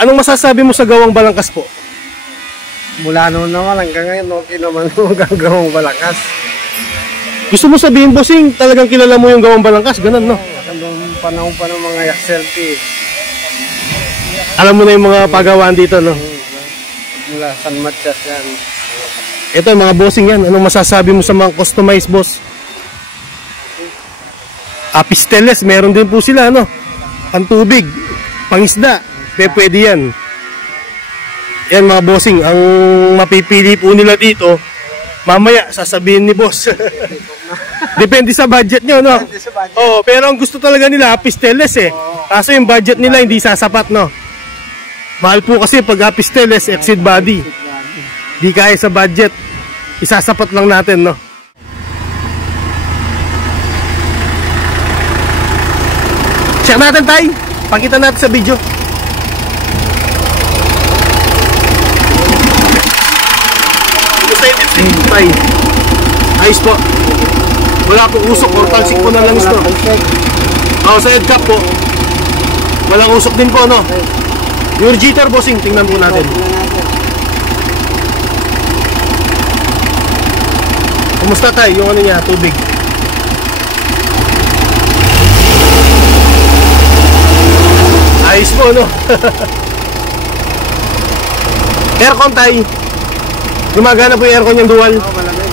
Anong masasabi mo sa gawang balangkas po? Mula noon naman hanggang ngayon, okay naman hanggang gawang balangkas. Gusto mo sabihin, bossing, talagang kilala mo yung gawang balangkas? Ganun, no? Nung panahon pa ng mga Yaxelti. Alam mo na yung mga pagawaan dito, no? Mula San Matias yan. Ito, mga bossing yan. Anong masasabi mo sa mga customized, boss? Pisteles, meron din po sila, no? Pantubig, pangisda, pwede yan. Yan, mga bossing, ang mapipili po nila dito, mamaya, sasabihin ni boss. Depende sa budget nyo, no? Oh, pero ang gusto talaga nila, pisteles eh. Kaso yung budget nila hindi sasapat, no? Mahal po kasi pag pisteles, exceed body. Di kaya sa budget. Isasapat lang natin, no? Check natin tayo. Pakita natin sa video. Tay. Ayos po. Wala pong usok or talsik po na langis, no? Sa head cap po. Walang usok din po, no? Yung jitter, bossing, tingnan po natin. Kumusta tayo? Yung ano niya, tubig. Ayos po, no? Aircon tayo. Gumagana po yung aircon yung dual. Oo, malamig.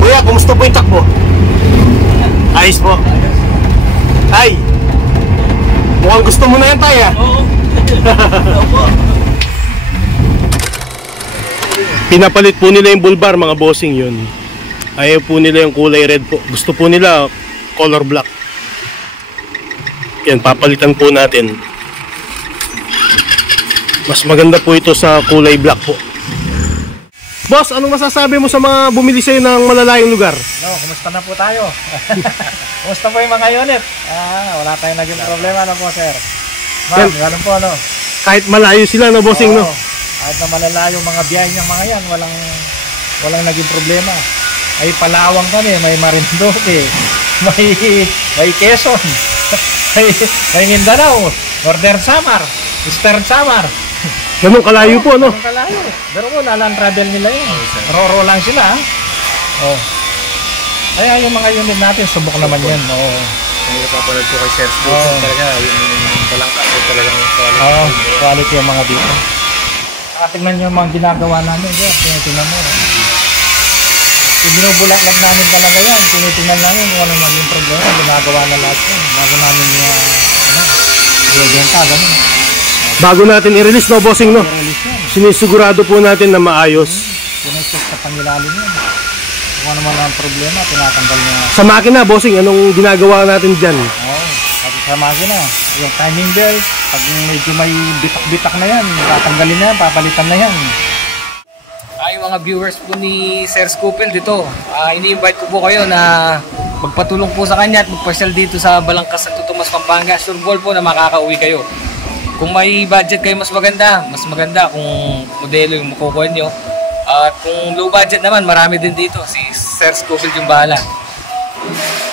Kuya, kumusta po yung takbo? Ayos po. Ay, mukhang gusto mo na yan tayo, ah. Oo. Opo. Pinapalit po nila yung bull bar, mga bossing yun. Ayaw po nila yung kulay red po. Gusto po nila color black. Yan, papalitan po natin. Mas maganda po ito sa kulay black po. Boss, anong masasabi mo sa mga bumili sa'yo ng malalayong lugar? No, kumusta na po tayo? Kumusta po yung mga unit? Wala tayong naging problema na po, sir. Ma'am, ganun po, no? Kahit malayo sila, no, bossing, no? Kahit na malalayo mga biyahe niyang mga yan, walang naging problema. May Palawang kami, may Marinduque, may Quezon, may Mindanao, Northern Samar, Eastern Samar. Ganun kalayo po, no? Ganun kalayo. Pero mo, lalang travel nila yun. Roro lang sila, ha? Oh. Kaya yung mga unit natin, subok naman yan. Oh. Kung napapanood ko kay Sir Scooter, talaga yung balangkas ay talagang quality. Oo, quality yung mga dito. Tingnan nyo yung mga ginagawa namin. Tingnan mo. Yung binubulak-lak namin talaga yan. Tinitingnan namin kung ano maging problema. Ginagawa na lahat yan. Bago namin i-benta, gano'n. Bago natin i-release, no, bossing, no? Sinisigurado po natin na maayos. Sinecheck sa pangilalim yan. Kung ano man ang problema, tinatanggal niya. Sa makina, bossing, anong ginagawa natin dyan? Oo, sa makina. Yung timing belt, pag medyo may bitak-bitak na yan, tatanggalin na yan, papalitan na yan. Yung mga viewers po ni Sir Scupel dito, ini-invite ko po kayo na magpatulong po sa kanya at magpasyal dito sa Balangkas, Santo Tomas, Pampanga. Sure ball po na makakauwi kayo. Kung may budget kayo mas maganda kung modelo yung makukuha nyo. At kung low budget naman, marami din dito. Si Sir Scupel yung bahala.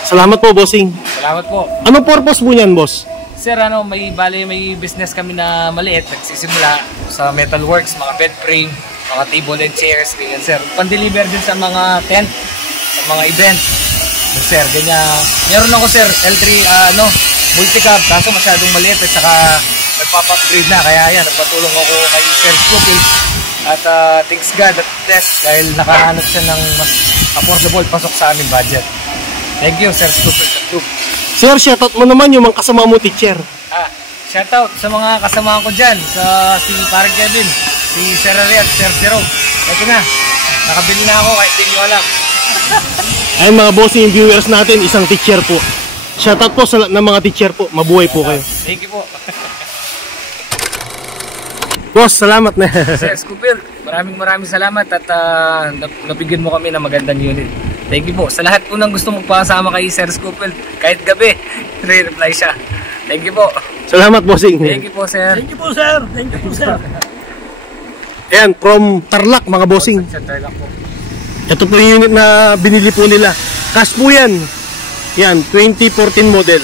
Salamat po, bossing. Salamat po. Anong purpose po niyan, boss? Sir, may business kami na maliit. Nagsisimula sa metalworks, mga bed frame, mga table and chairs, ganyan, sir. Pan-deliver din sa mga tent, sa mga event. Sir, ganyan. Meron ako, sir, L3, multi-cab, kaso masyadong maliit at saka nagpapa-upgrade na. Kaya yan, nagpatulong ako kay Sir Scupel. At thanks God at bless dahil nakahanap siya ng mas affordable pasok sa aming budget. Thank you, Sir Scupel. Sir, shoutout mo naman yung mga kasama mo, teacher. Shoutout sa mga kasama ko dyan, si Parang Kevin, si Sir Ari at Sir Jerome. Ito na, nakabili na ako kahit di nyo alam. Ayun, mga bossing, yung viewers natin, isang teacher po. Shoutout po sa ng mga teacher po. Mabuhay po kayo. Thank you po. Boss, salamat na. Sir Scupel, maraming salamat at nabigyan mo kami ng magandang unit. Thank you po. Sa lahat po ng gusto magpasama kay Sir Scupel, kahit gabi, re-reply siya. Thank you po. Salamat, bossing. Thank you po, sir. Thank you po, sir. Thank you po, sir. Ayan, from Tarlac, mga bossing. Sa Tarlac po. Ito po yung unit na binili po nila. Cash po yan. Yan, 2014 model.